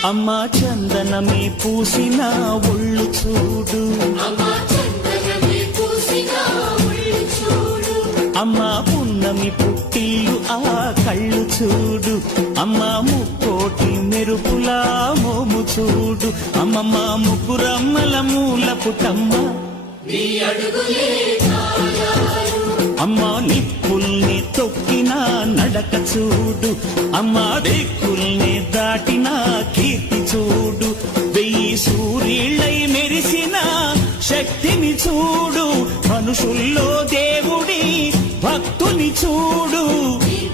అమ్మా చందనమే పూసిన ఒళ్ళు చూడు, అమ్మా పున్నమి పుట్టిల్లు ఆ కళ్ళు చూడు, అమ్మా ముక్కోటి మెరుపులా మోము చూడు, అమ్మమ్మ ముగ్గురమ్మల మూల పుటమ్మ అమ్మా నిప్పుల్ని తొక్కిన నడక చూడు, అమ్మా దిక్కుల్ని దాటిన కీర్తి చూడు, 1000 సూర్యుళ్ళై మెరిసిన శక్తిని చూడు, మనుషుల్లో దేవుడి భక్తుని చూడు.